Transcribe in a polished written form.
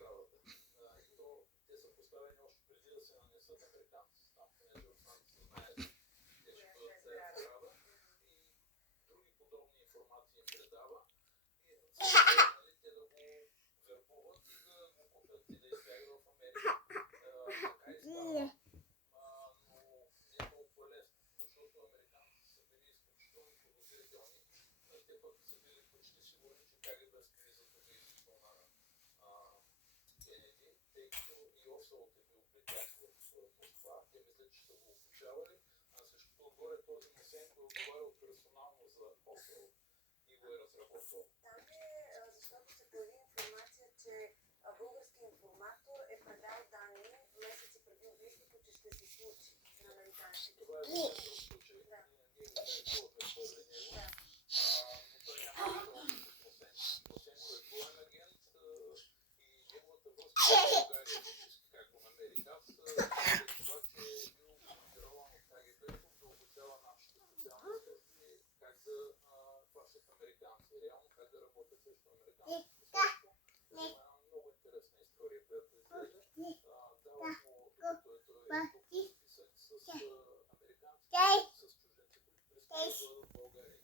кравата. И то те са поставени още преди да се нанесат американците там, понеже руснаците се знаят, те ще бъдат тая крава и други подобни информации им предава. И нали, те да го вербуват и да го купят и да избягат в Америка. Така и става. Но не е толкова лесно, защото американците са били изключително подозрителни. Те пък са били почти сигурни, че КГБ скри зад убийството на Кенеди, тъй като и Освалд е бил при тях в Москва. Те мислят, че са го обучавали, а също отгоре този Мусенко е отговарял персонално за Освалд и го е разработвал. Там е, защото се появи информация, че български информатор е предал данни месеци преди убийството, че ще се случи на американските. Това е друг случай. Ние го чувахме първи него. Но той няма нищо общо с Мусенко. Мусенко е двоен агент и неговата връзка с България, как го намерих аз, е това, че е бил командирован от КГБ да обучава нашите специални служби как да хващат американци, реално как да работят срещу американските служби. Това е една много интересна история, която излезе. Давам му, докато той е тук, списък с американците, с чужденци, които пристигат в България.